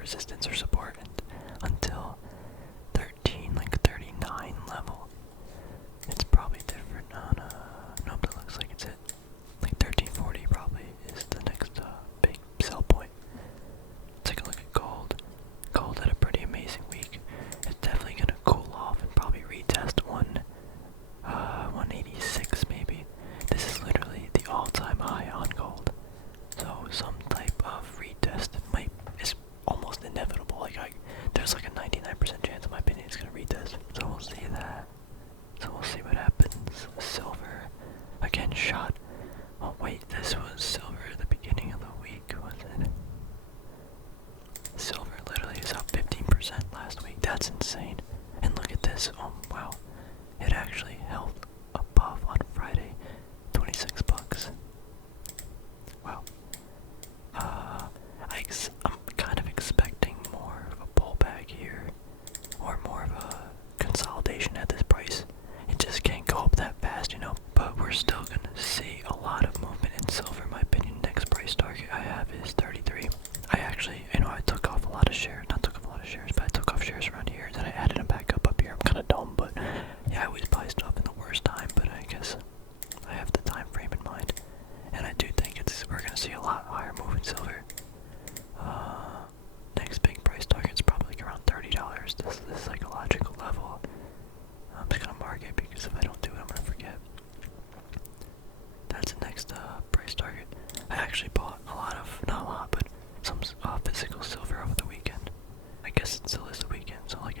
resistance or support until 39 level. It's probably different on, nope, that looks like it's it. Like 1340 probably is the next big sell point. Let's take a look at gold. Gold had a pretty amazing week. It's definitely gonna cool off and probably retest 186 maybe. This is literally the all-time high on gold. So some type of retest is almost inevitable. There's like a 99% chance, in my opinion, it's gonna retest. So we'll see that. So we'll see what happens. Silver again shot. Oh wait, this was silver at the beginning of the week, was it? Silver literally is up 15% last week. That's insane. And look at this. Oh wow, it actually held above on Friday. 26 bucks. Wow. I'm kind of expecting more of a pullback here, or more of a consolidation at this price. It just can't go up that fast, but we're still gonna see a lot of movement in silver, in my opinion. Next price target I have is 33. I actually, I took off a lot of shares, not took off a lot of shares, but I took off shares around here, then I added them back up here. I'm kind of dumb, but yeah, I always buy stuff in the worst time, but I guess I have the time frame in mind, and I do think we're gonna see a lot higher move in silver. Next big price target's probably like around $30. This is the psychological level. I'm just gonna mark it because if I don't do it, I'm gonna forget. That's the next price target. I actually bought not a lot, but some physical silver over the weekend. I guess it still is the weekend, so like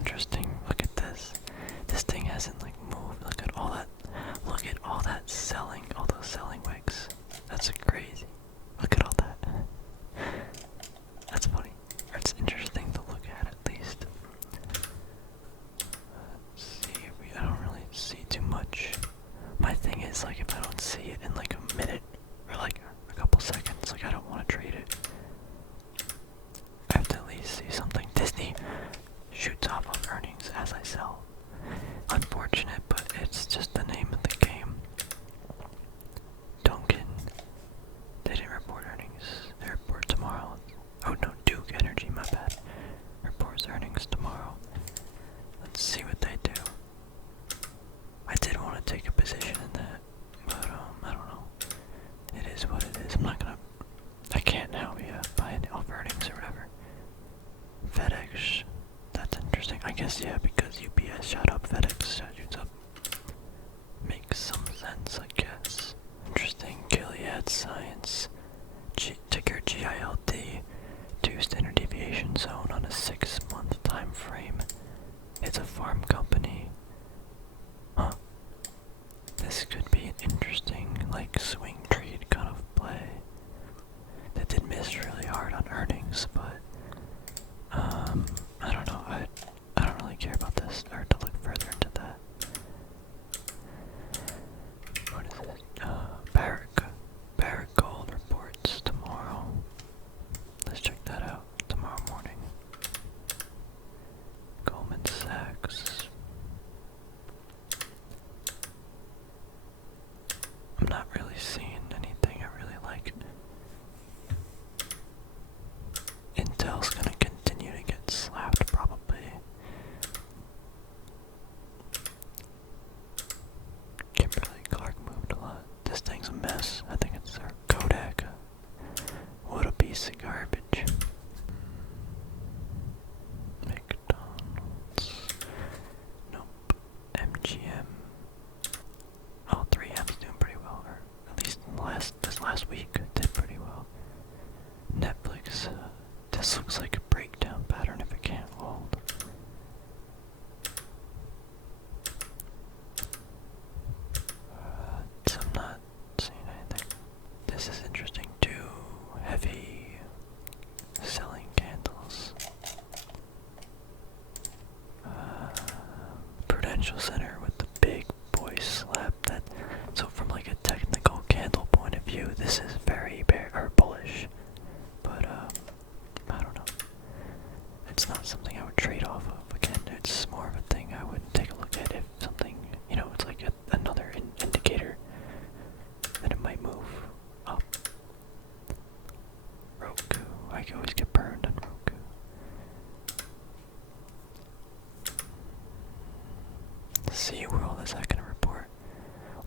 interesting. Look at this. This thing hasn't like moved. Look at all that. Look at all that selling. All those selling wicks. That's crazy. Look at all that. That's funny. It's interesting to look at least. Let's see. I don't really see too much. My thing is like if I don't see it in like a minute or like a couple seconds, like I don't want to trade it. I have to at least see something. Disney shoots off of earnings as I sell. Unfortunate, but it's just the name of the game. Duncan, they didn't report earnings. They report tomorrow. Oh no, Duke Energy, my bad. Reports earnings tomorrow. Let's see what they do. I did want to take a position in that, but I don't know. It is what it is. I can't now, buy it off earnings or whatever. FedEx, that's interesting. I guess, yeah, because UPS shot up, FedEx shoots up. Makes some sense, I guess. Interesting. Gilead Science, ticker GILD, 2 standard deviation zone on a 6-month time frame. It's a farm company. Huh. This could be an interesting, like, swing trade kind of play. That did miss really hard on earnings, but I don't know. I don't really care about this, or to look further into that. What is it? Barrick Gold reports tomorrow. Let's check that out tomorrow morning. Goldman Sachs. I'm not really seeing anything I really like. Intel's gonna continue to get slapped, probably. Kimberly Clark moved a lot. This thing's a mess. I think it's our Kodak. What a piece of garbage. McDonald's. Nope. MGM. Oh, 3M's doing pretty well, or at least this last week did pretty well. Netflix. This looks like a breakdown pattern if it can't hold. So I'm not seeing anything. This is interesting too. Heavy selling candles. Prudential Center with the big boy slab. So from like a technical candle point of view, this is very bullish. But I don't know. It's not something I would trade off of. Again, it's more of a thing I would take a look at if something, it's like another indicator that it might move up. Roku. I always get burned on Roku. SeaWorld, is that going to report?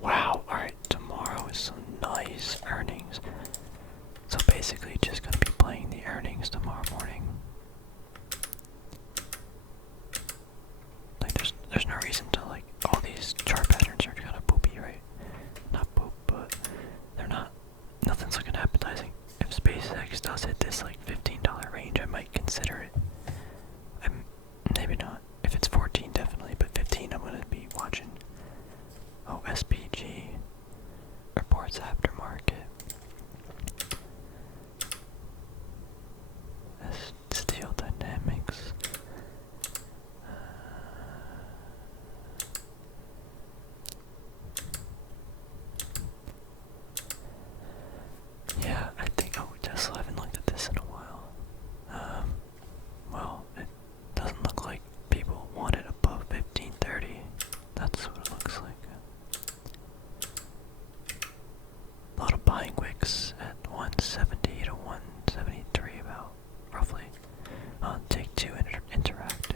Wow, alright, tomorrow is some nice earnings. So basically just going to be playing the earnings tomorrow morning. Like there's no reason to like, all these chart patterns are kind of poopy, right? Not poop, but they're not, nothing's looking appetizing. If SpaceX does hit this like $15 range, I might consider it. Maybe not. If it's 14, definitely, but 15 I'm going to be watching. Oh, SPG reports aftermarket. Steel Dynamics. Yeah, I think, Tesla, I haven't looked at this in a while. Well, it doesn't look like people want it above 1530. That's what it looks like. A lot of buying wicks at 170 to 173 about, roughly. Take 2 interactive.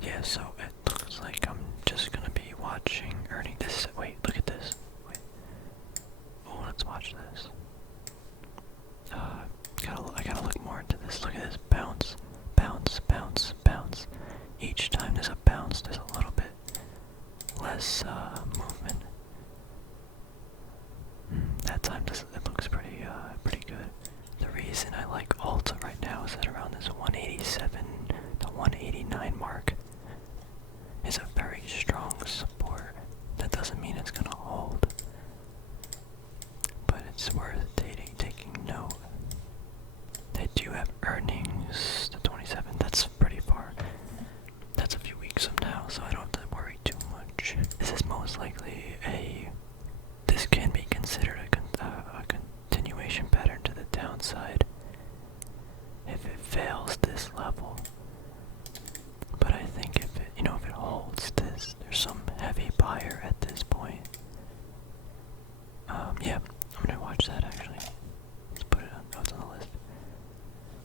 Yeah, so it looks like I'm just gonna be watching earning this. Wait, look at this. Wait. Oh, let's watch this. I gotta look more into this. Look at this. Bounce, bounce, bounce, bounce. Each time there's a bounce, there's a little bit less movement. That time it looks pretty downside if it fails this level. But I think if it, if it holds this, there's some heavy buyer at this point. Yeah, I'm gonna watch that actually. Let's put it on notes on the list.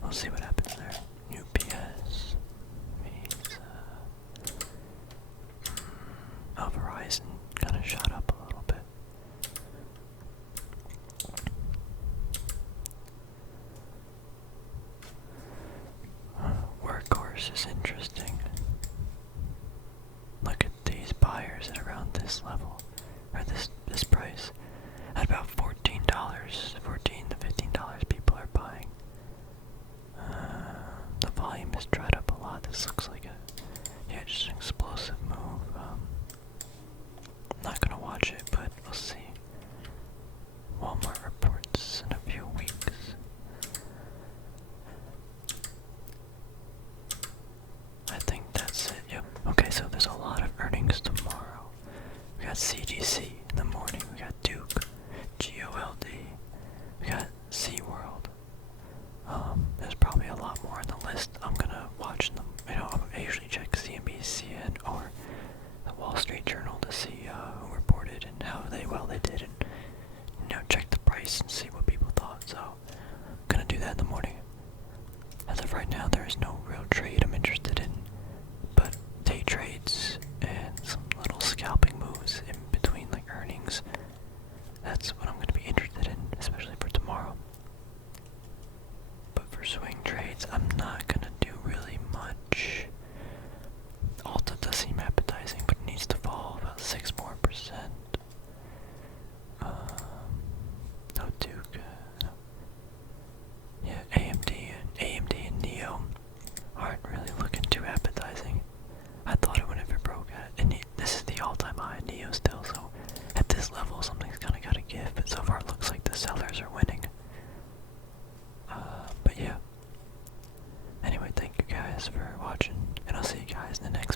We'll see what happens there. UPS, Visa. Oh, Verizon kind of shot up a little bit. Workhorse is interesting. Look at these buyers at around this level, or this price. At about $14, $14 to $15 people are buying. The volume has dried up a lot. This looks like just an explosive move. I'm not gonna watch it, but we'll see. Walmart reports in a few weeks. I think that's it. Yep. Okay, so there's a lot of earnings tomorrow. We got CGC in the morning. We got Duke, GOLD. We got SeaWorld. There's probably a lot more on the list. I'm gonna watch them. I usually check CNBC or the Wall Street Journal to see who reported and how well they did, and check the price and see what people thought. So I'm gonna do that in the morning. As of right now, there is no real trade I'm interested in, but day trades and some little scalping moves in between like earnings. That's what I'm gonna be interested in, especially for tomorrow. But for swing trades, I'm not gonna do really much. Alta does seem appetizing, but it needs to fall about 6% more. No Duke. No. Yeah, AMD and Neo aren't really looking too appetizing. I thought it would if it broke at, and this is the all-time high in Neo still, so at this level something's kind of got to give, but so far it looks like the sellers are winning. But yeah. Anyway, thank you guys for watching, and I'll see you guys in the next